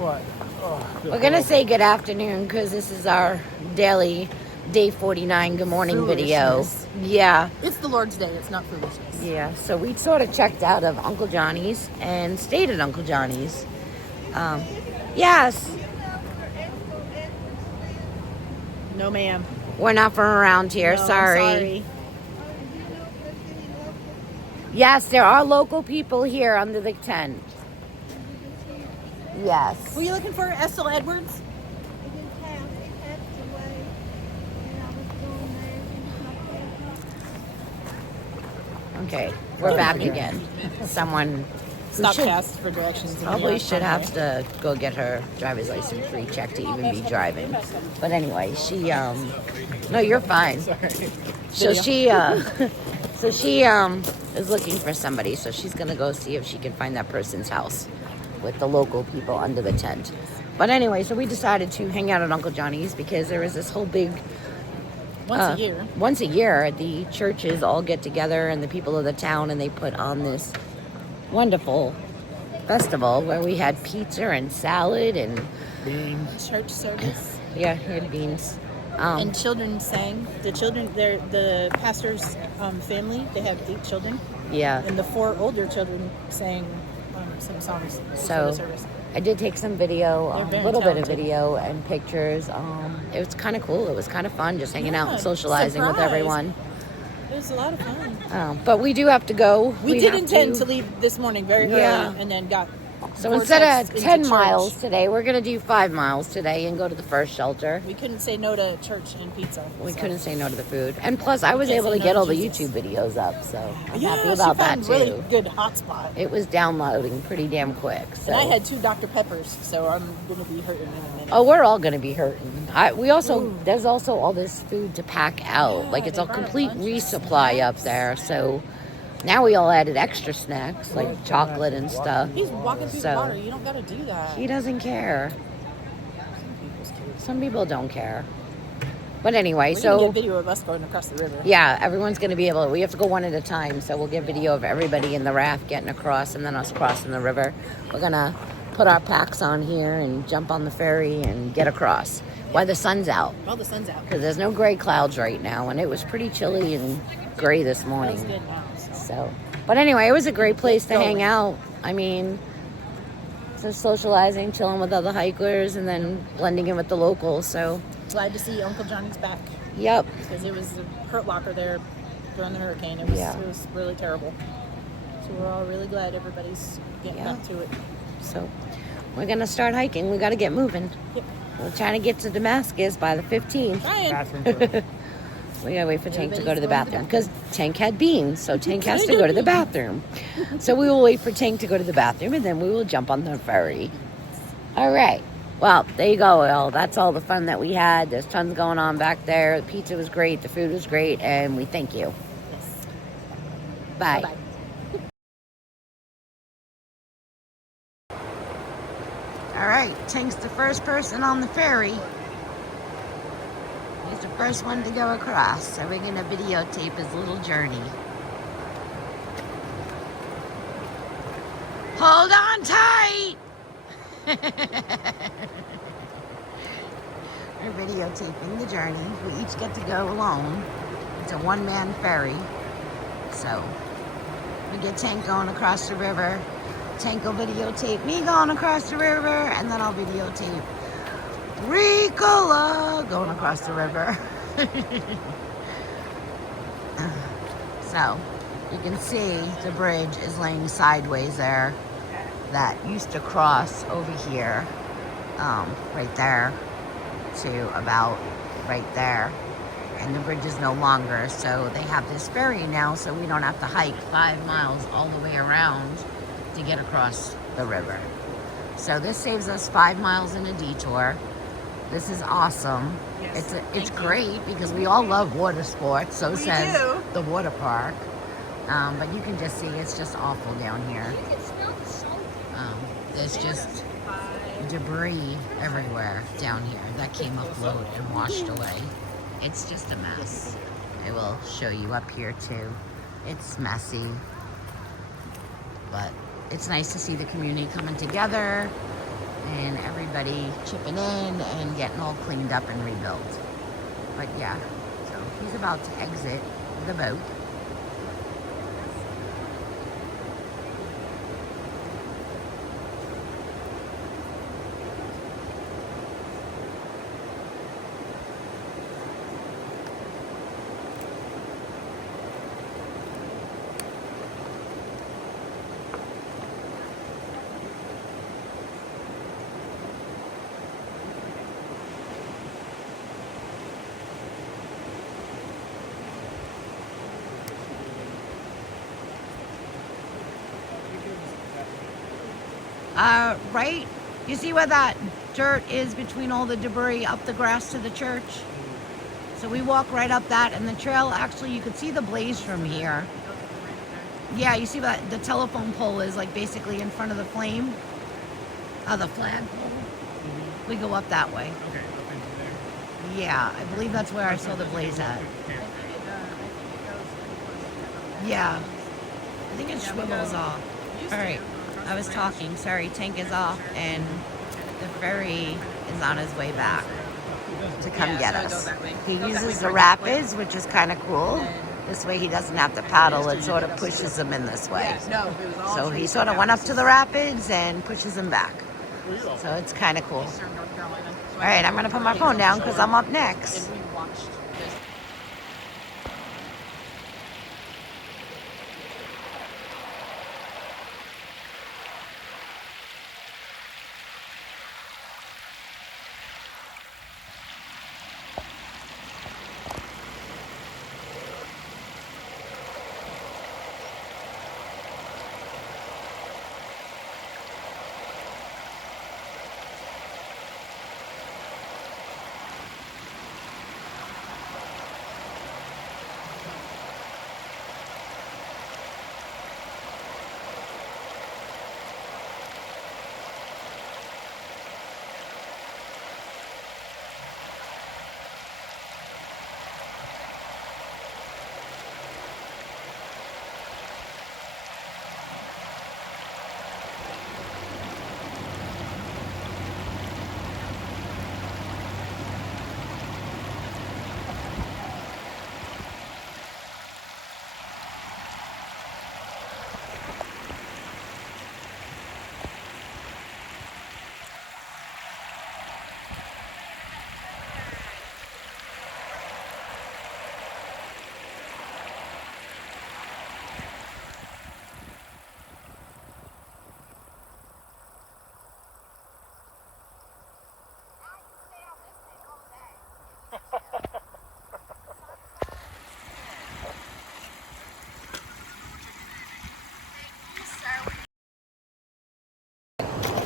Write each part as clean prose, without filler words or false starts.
What? Oh, We're going to say good afternoon because this is our daily day 49 good morning video. Yeah. It's the Lord's Day. It's not foolishness. Yeah. So we sort of checked out of Uncle Johnny's and stayed at Uncle Johnny's. Yes. No, ma'am. We're not from around here. No, sorry. Yes, there are local people here under the tent. Yes. Were you looking for Estelle Edwards? Okay, we're back again. Someone Stop cast for directions. probably should have to go get her driver's license rechecked to even be driving. But anyway, she no, you're fine. So she is looking for somebody, so she's gonna go see if she can find that person's house with the local people under the tent. But anyway, so we decided to hang out at Uncle Johnny's because there was this whole big once a year the churches all get together and the people of the town, and they put on this wonderful festival where we had pizza and salad and beans. Church service. Yeah, we had beans. And children sang. The children, the pastor's family, they have 8 children. Yeah. And the 4 older children sang some songs for the service. I did take some video, a little bit of video and pictures. It was kind of cool. It was kind of fun just hanging out and socializing with everyone. It was a lot of fun. But we do have to go. We did intend to leave this morning very early and then got... So instead of 10 miles today, we're going to do 5 miles today and go to the first shelter. We couldn't say no to church and pizza. We couldn't say no to the food. And plus, I was able to get all the YouTube videos up, so I'm happy about that too. Really good hotspot. It was downloading pretty damn quick. So. And I had 2 Dr. Peppers, so I'm going to be hurting in a minute. Oh, we're all going to be hurting. There's also all this food to pack out. Yeah, like it's a complete resupply up there, so... Now we all added extra snacks, like chocolate and stuff. He's walking through the water. You don't got to do that. He doesn't care. Some people don't care. But anyway, We're gonna get video of us going across the river. Yeah, everyone's going to be able to. We have to go one at a time, so we'll get video of everybody in the raft getting across and then us crossing the river. We're going to put our packs on here and jump on the ferry and get across while the sun's out. While the sun's out. Because there's no gray clouds right now, and it was pretty chilly and gray this morning. It's good now. So, but anyway, it was a great place to hang out. I mean, just socializing, chilling with other hikers, and then blending in with the locals. So glad to see Uncle Johnny's back. Yep. Because it was a hurt locker there during the hurricane. It was really terrible. So we're all really glad everybody's getting up to it. So we're gonna start hiking. We got to get moving. Yep. We're trying to get to Damascus by the 15th. We gotta wait for Tank to go to the bathroom because Tank had beans, so Tank has to go to the bathroom. So we will wait for Tank to go to the bathroom, and then we will jump on the ferry. All right. Well, there you go. Well, that's all the fun that we had. There's tons going on back there. The pizza was great. The food was great, and we thank you. Yes. Bye. Bye-bye. All right. Tank's the first person on the ferry. He's the first one to go across, so we're going to videotape his little journey. Hold on tight! We're videotaping the journey. We each get to go alone. It's a one-man ferry. So, we get Tank going across the river. Tank will videotape me going across the river, and then I'll videotape Ricola going across the river. So you can see the bridge is laying sideways there that used to cross over here, right there to about right there, and the bridge is no longer, so they have this ferry now, so we don't have to hike 5 miles all the way around to get across the river. So this saves us 5 miles in a detour. This is awesome. Yes, it's great because we all love water sports. So says the water park. But you can just see it's just awful down here. There's just debris everywhere down here that came afloat and washed away. It's just a mess. I will show you up here too. It's messy, but it's nice to see the community coming together and everybody chipping in and getting all cleaned up and rebuilt. But yeah, so he's about to exit the boat. Right, you see where that dirt is between all the debris up the grass to the church? So we walk right up that, and the trail, actually, you could see the blaze from here. Yeah, you see that the telephone pole is like basically in front of the flame, the flagpole. We go up that way. Okay, up into there. Yeah, I believe that's where I saw the blaze at. Yeah, I think it swivels off. All right, I was talking. Sorry, tank is off, and the ferry is on his way back to come get us. He uses the rapids, which is kind of cool. This way he doesn't have to paddle. It sort of pushes him in this way. So he sort of went up to the rapids and pushes him back. So it's kind of cool. All right, I'm going to put my phone down because I'm up next.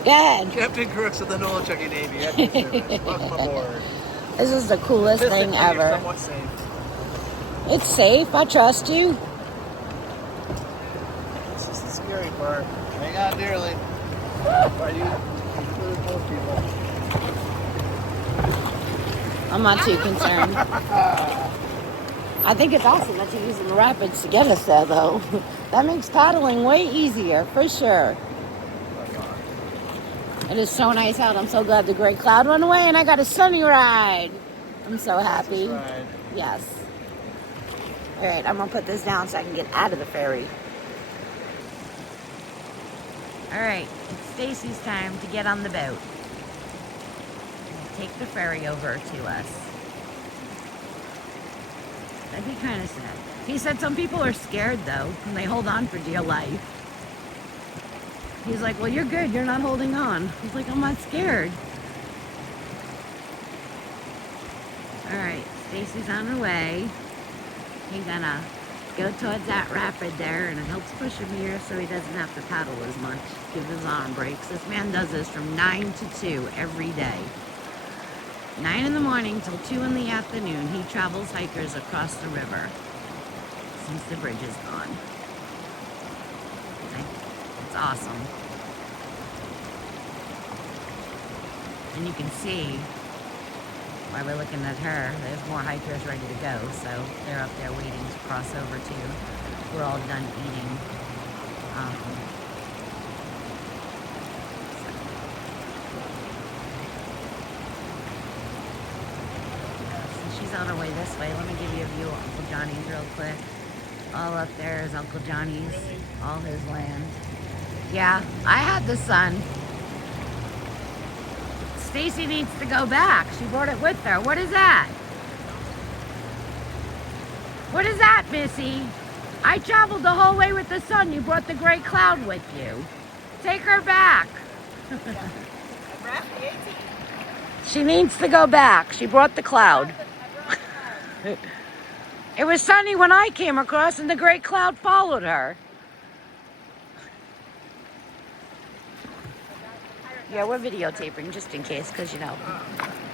Go ahead. Captain Crooks of the Nola Chucky Navy. Welcome aboard. This is the coolest thing ever. Somewhat safe. It's safe. I trust you. This is the scary part. Hang on dearly. Why do you include most people? I'm not too concerned. I think it's awesome that you're using the rapids to get us there, though. That makes paddling way easier, for sure. It is so nice out. I'm so glad the gray cloud went away and I got a sunny ride. I'm so happy. Yes. All right, I'm going to put this down so I can get out of the ferry. All right, it's Stacy's time to get on the boat. Take the ferry over to us. That'd be kind of sad. He said some people are scared, though, and they hold on for dear life. He's like, well, you're good. You're not holding on. He's like, I'm not scared. All right, Stacy's on her way. He's gonna go towards that rapid there, and it helps push him here so he doesn't have to paddle as much. Give his arm breaks. This man does this from 9 to 2 every day. 9 in the morning till 2 in the afternoon, he travels hikers across the river since the bridge is gone. It's awesome. And you can see, while we're looking at her, there's more hikers ready to go, so they're up there waiting to cross over too. We're all done eating. on our way this way. Let me give you a view of Uncle Johnny's real quick. All up there is Uncle Johnny's, all his land. Yeah, I had the sun. Stacy needs to go back. She brought it with her. What is that? What is that, Missy? I traveled the whole way with the sun. You brought the gray cloud with you. Take her back. She needs to go back. She brought the cloud. It was sunny when I came across and the gray cloud followed her. Yeah, we're videotaping just in case, because, you know,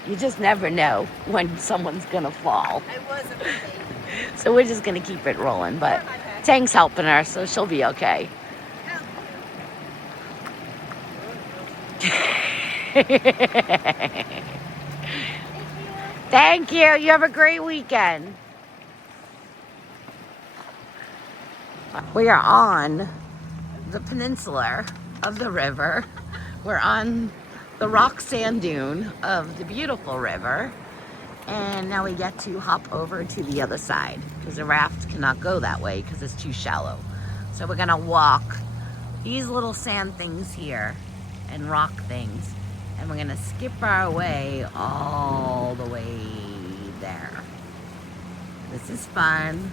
you just never know when someone's going to fall. So we're just going to keep it rolling, but Tang's helping her, so she'll be okay. Thank you. You have a great weekend. We are on the peninsula of the river. We're on the rock sand dune of the beautiful river. And now we get to hop over to the other side because the raft cannot go that way because it's too shallow. So we're gonna walk these little sand things here and rock things. And we're gonna skip our way all the way there. This is fun.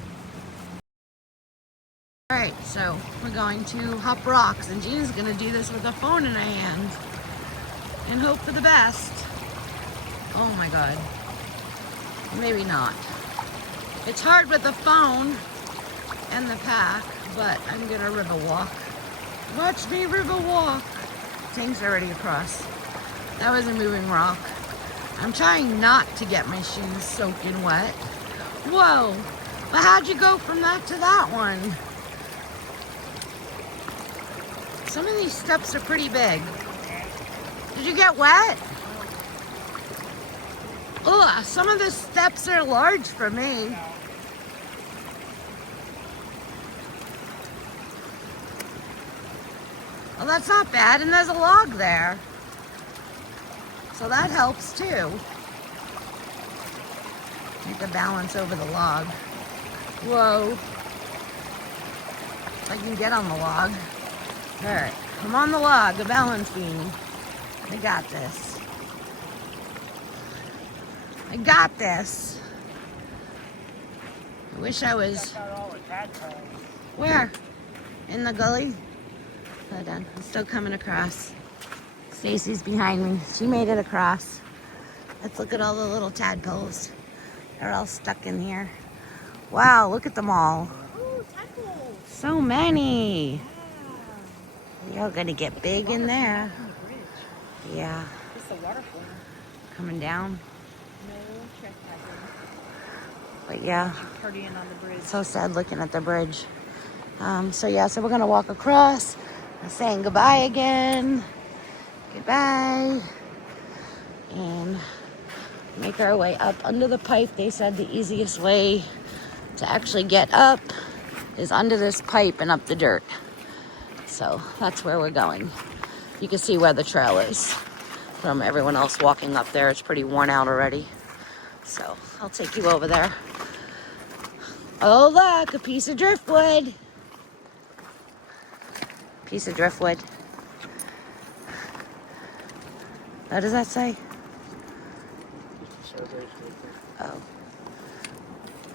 All right, so we're going to hop rocks, and Gina's gonna do this with a phone in her hand and hope for the best. Oh my God. Maybe not. It's hard with the phone and the pack, but I'm gonna river walk. Watch me river walk. Tang's already across. That was a moving rock. I'm trying not to get my shoes soaking wet. Whoa, but how'd you go from that to that one? Some of these steps are pretty big. Did you get wet? Ugh, some of the steps are large for me. Well, that's not bad, and there's a log there. So that helps too. Need to balance over the log. Whoa. I can get on the log. All right, I'm on the log, the balance beam. I got this. I got this. I wish I was... Where? In the gully? Hold on, I'm still coming across. Stacy's behind me. She made it across. Let's look at all the little tadpoles. They're all stuck in here. Wow, look at them all. Ooh, tadpoles. So many. You're gonna get big in there. Yeah. Just the waterfall. Coming down. No trespassing. But yeah. Partying on the bridge. So sad looking at the bridge. So we're gonna walk across. Saying goodbye again. Goodbye. And make our way up under the pipe. They said the easiest way to actually get up is under this pipe and up the dirt. So that's where we're going. You can see where the trail is from everyone else walking up there. It's pretty worn out already. So I'll take you over there. Oh, look, a piece of driftwood. Piece of driftwood. What does that say? Oh.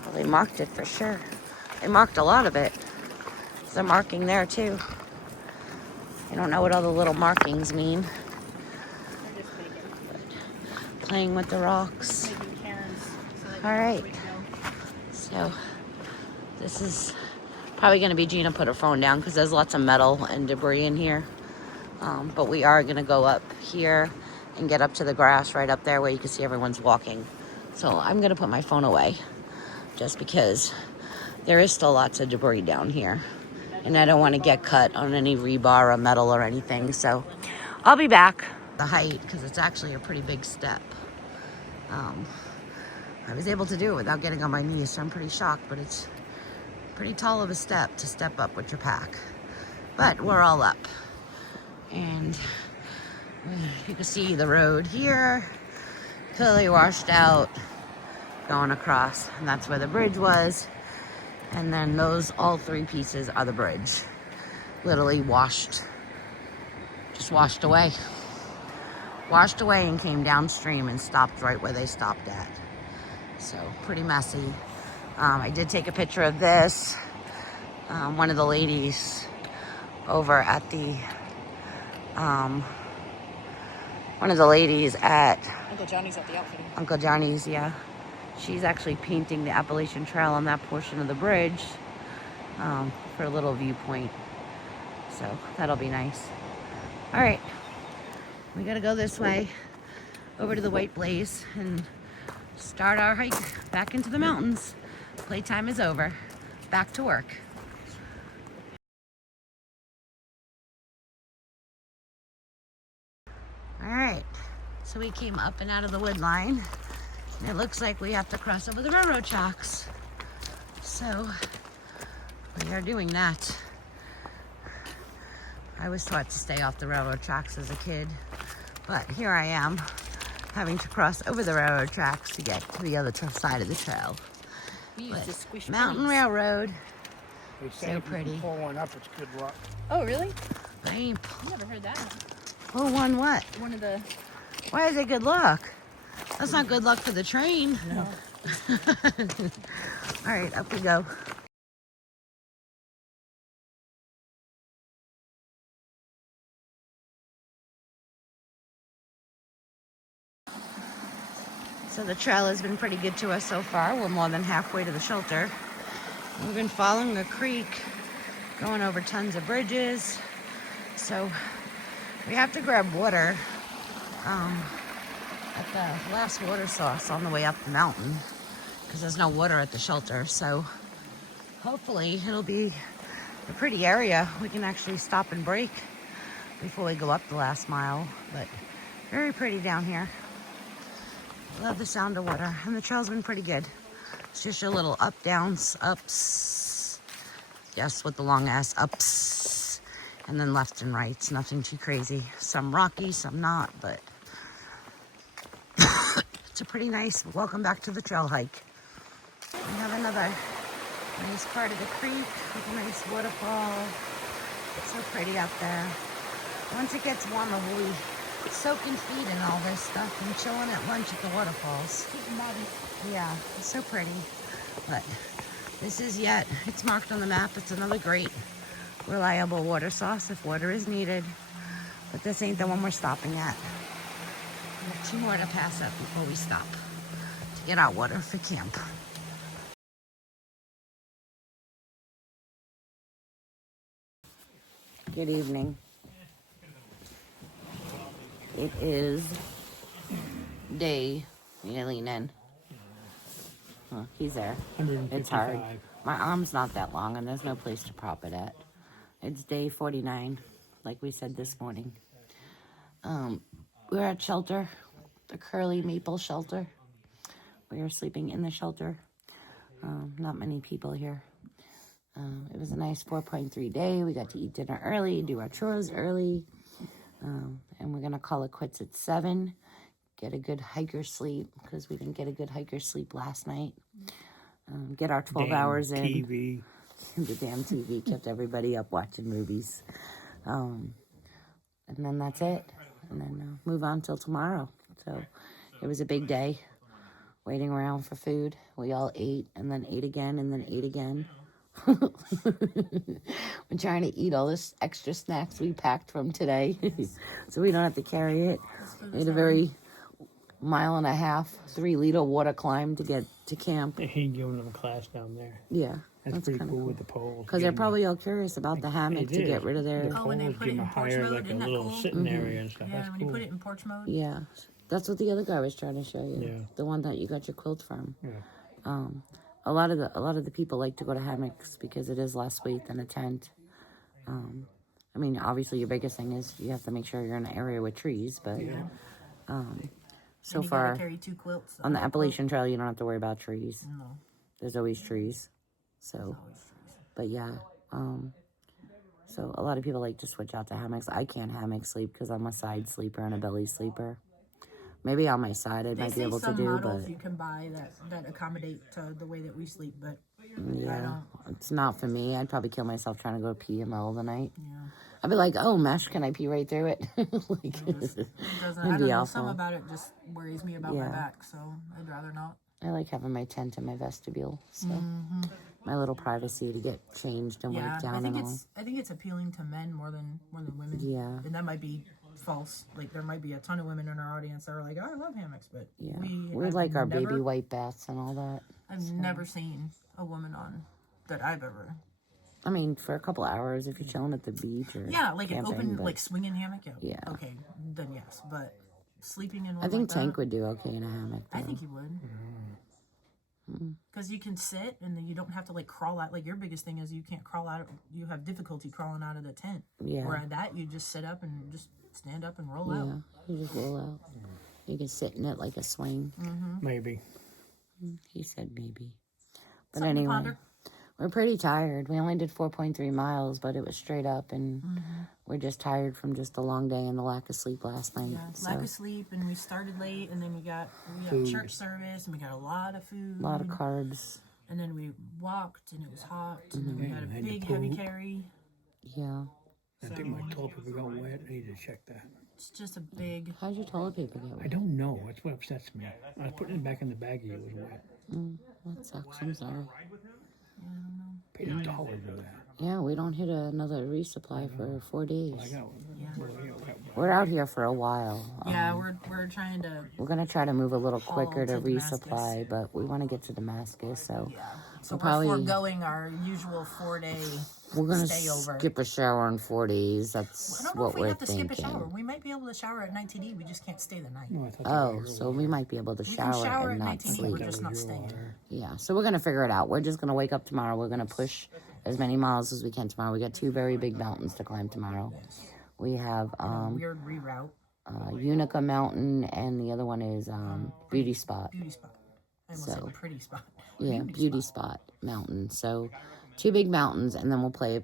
Well, they marked it for sure. They marked a lot of it. There's a marking there too. I don't know what all the little markings mean. They're just making. But playing with the rocks. Making cairns. All right. So this is probably going to be Gina put her phone down because there's lots of metal and debris in here. But we are going to go up here and get up to the grass right up there where you can see everyone's walking. So I'm going to put my phone away just because there is still lots of debris down here. And I don't want to get cut on any rebar or metal or anything. So I'll be back. The height, because it's actually a pretty big step. I was able to do it without getting on my knees, so I'm pretty shocked, but it's pretty tall of a step to step up with your pack. But we're all up. And you can see the road here, totally washed out. going across, and that's where the bridge was. And then those, all three pieces are the bridge. Literally just washed away. Washed away and came downstream and stopped right where they stopped at. So pretty messy. I did take a picture of this. One of the ladies over at the, one of the ladies at Uncle Johnny's at the outfitting. Uncle Johnny's, yeah. She's actually painting the Appalachian Trail on that portion of the bridge for a little viewpoint. So that'll be nice. All right, we gotta go this way over to the White Blaze and start our hike back into the mountains. Playtime is over. Back to work. All right, so we came up and out of the wood line. And it looks like we have to cross over the railroad tracks. So we are doing that. I was taught to stay off the railroad tracks as a kid, but here I am having to cross over the railroad tracks to get to the other side of the trail. We used to squish Mountain pennies. Railroad. They say So if you pretty. can pull one up, it's good luck. Oh, really? I ain't I never heard that. pull one what? One of the... Why is it good luck? That's not good luck for the train. No. All right, up we go. So the trail has been pretty good to us so far. We're more than halfway to the shelter. We've been following a creek, going over tons of bridges. So we have to grab water at the last water source on the way up the mountain because there's no water at the shelter. So hopefully it'll be a pretty area. We can actually stop and break before we go up the last mile. But very pretty down here. Love the sound of water, and the trail's been pretty good. It's just your little up, downs, ups. Yes, with the long ass ups, and then left and rights. Nothing too crazy. Some rocky, some not, but it's a pretty nice welcome back to the trail hike. We have another nice part of the creek with a nice waterfall. It's so pretty up there. Once it gets warmer, we'll be soaking feet and all this stuff and chilling at lunch at the waterfalls. Yeah, it's so pretty. But this is it's marked on the map. It's another great, reliable water source if water is needed. But this ain't the one we're stopping at. We have 2 more to pass up before we stop to get our water for camp. Good evening. It is day, lean in. Huh, he's there. It's hard. My arm's not that long and there's no place to prop it at. It's day 49, like we said this morning. We're at shelter, the Curley Maple shelter. We are sleeping in the shelter. Not many people here. It was a nice 4.3 day. We got to eat dinner early, do our chores early. And we're going to call it quits at 7. Get a good hiker sleep because we didn't get a good hiker sleep last night. Get our 12 hours in. TV. The damn TV kept everybody up watching movies. And then that's it. And then move on till tomorrow. So it was a big day. Waiting around for food. We all ate and then ate again and then ate again. We're trying to eat all this extra snacks we packed from today so we don't have to carry it. We had a very 1.5 mile, 3-liter water climb to get to camp. He giving them a class down there. Yeah, That's pretty cool with the poles. because they're probably all curious about the hammock to get rid of their... The when they poles put give it them in a porch higher, mode, like a isn't that little cool? sitting area and stuff. Yeah, That's when cool. you put it in porch mode. Yeah, that's what the other guy was trying to show you. Yeah. The one that you got your quilt from. Yeah. A lot of the people like to go to hammocks because it is less weight than a tent. I mean, obviously your biggest thing is you have to make sure you're in an area with trees, but so And you gotta far carry 2 quilts. on the Appalachian Trail you don't have to worry about trees. No. There's always trees. So, but yeah, so a lot of people like to switch out to hammocks. I can't hammock sleep because I'm a side sleeper and a belly sleeper. Maybe on my side I might be able to do, models but you can buy that accommodate to the way that we sleep, but yeah, it's not for me. I'd probably kill myself trying to go pee in the middle of the night. Yeah. I'd be like, oh, mesh, can I pee right through it? It doesn't. I don't know. Some about it just worries me about my back, so I'd rather not. I like having my tent in my vestibule, so my little privacy to get changed and wiped down and all. I think it's appealing to men more than women. Yeah. And that might be false. Like there might be a ton of women in our audience that are like, oh, I love hammocks, but we like our baby white baths and all that. I've never seen a woman on that I've ever. I mean, for a couple hours if you're chilling at the beach or like camping, an open like swinging hammock. Yeah. Okay, then yes, but sleeping in one I think like Tank that, would do okay in a hammock. Though. I think he would. Because you can sit and then you don't have to like crawl out. Like your biggest thing is you can't crawl out. You have difficulty crawling out of the tent. Yeah. Where at that you just sit up and just stand up and roll out. Yeah, you just roll out. You can sit in it like a swing. Maybe. He said maybe. But Something to anyway, ponder. we're pretty tired. We only did 4.3 miles, but it was straight up, and we're just tired from just the long day and the lack of sleep last night. Yeah, lack of sleep, and we started late, and then we got church service, and we got a lot of food. A lot of carbs. And then we walked, and it was hot, and then we had a big heavy carry. Yeah. I think my toilet paper got wet. I need to check that. It's just a big... How'd your toilet paper get wet? I don't know. That's what upsets me. I was putting it back in the baggie. It was wet. That sucks. I'm sorry. Paid $1 for that. Yeah, we don't hit another resupply for 4 days. I got one. We're out here for a while. Yeah, we're trying to... We're going to try to move a little quicker to Damascus. resupply, but we want to get to Damascus, so... Yeah. So we're we're foregoing our usual 4-day We're going to stay over. skip a shower in 4 days. That's I don't know what if we we're have to thinking. skip a shower. We might be able to shower at night TD. We just can't stay the night. No, I thought Oh, so we might be able to We can shower shower and at not night TD. sleep. We're just not staying. Yeah, so we're going to figure it out. We're just going to wake up tomorrow. We're going to push as many miles as we can tomorrow. We got 2 very big mountains to climb tomorrow. We have Weird reroute. Unica Mountain, and the other one is Beauty Spot. Beauty spot. I almost said pretty spot. Yeah, Beauty Spot Mountain. So 2 big mountains, and then we'll play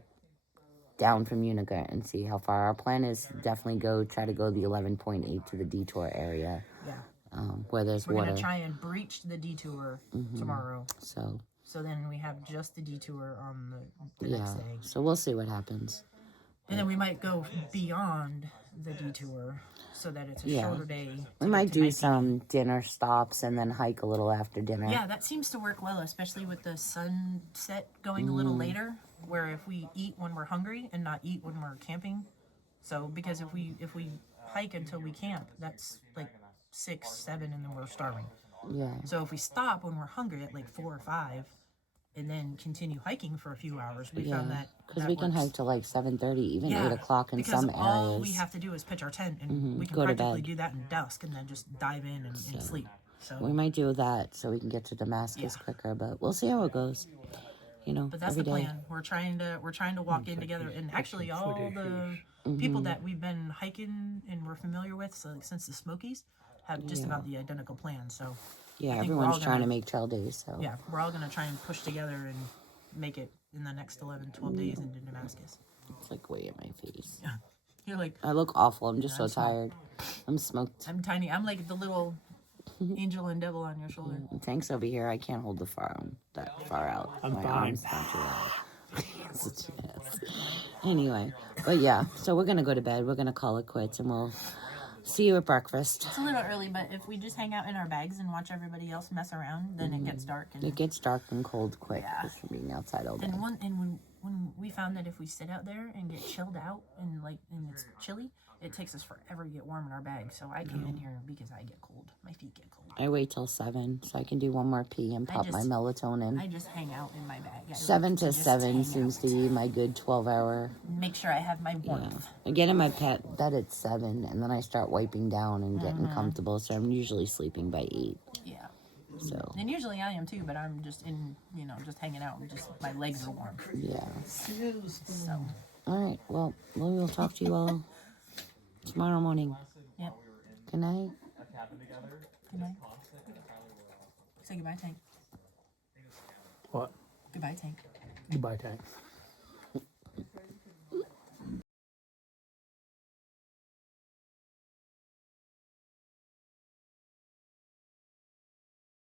down from Unica and see how far. Our plan is definitely try to go the 11.8 to the detour area. Yeah. Where there's We're water. going to try and breach the detour tomorrow. So then we have just the detour on the next day. So we'll see what happens. And then we might go beyond the detour so that it's a shorter day. We might do some dinner stops and then hike a little after dinner. Yeah, that seems to work well, especially with the sunset going a little later, where if we eat when we're hungry and not eat when we're camping. So because if we hike until we camp, that's like 6, 7, and then we're starving. Yeah. So if we stop when we're hungry at like 4 or 5, and then continue hiking for a few hours, we found that because we can hike to like 7:30, even 8 o'clock in some areas. All we have to do is pitch our tent, and we can Go to practically bed. do that in dusk, and then just dive in and sleep. So We might do that so we can get to Damascus quicker, but we'll see how it goes. You know, But that's every the day. plan. We're trying to walk in together, and actually all the people that we've been hiking and we're familiar with, so like, since the Smokies, have just about the identical plan. So Yeah, think we're everyone's all trying gonna- to make trail days. So yeah, we're all gonna try and push together and make it in the next 11, 12 days into Damascus. it's like way in my face. Yeah, you're like, I look awful. I'm just so tired. I'm smoked. I'm tiny. I'm like the little angel and devil on your shoulder. Tank's over here. I can't hold that far out. I'm My fine. arm's not too loud. Yes. Anyway, but yeah, so we're gonna go to bed. We're gonna call it quits, and we'll see you at breakfast. It's a little early, but if we just hang out in our bags and watch everybody else mess around, then it gets dark. And It gets dark and cold quick Yeah. just from being outside all day. And when we found that if we sit out there and get chilled out and it's chilly, it takes us forever to get warm in our bags. So I came in here because I get cold. My feet get cold. I wait till 7 so I can do one more pee and pop my melatonin. I just hang out in my bag. 7 to just 7 hang seems out. to be my good 12-hour. Make sure I have my warmth. I get in my bed at 7, and then I start wiping down and getting comfortable. So I'm usually sleeping by 8. Yeah. So And usually I am too, but I'm just just hanging out. Just my legs are warm. yeah. So All right. Well, we will talk to you all tomorrow morning. yep. Good night. Good night. Say goodbye, Tank. What? Goodbye, Tank. Goodbye, Tank.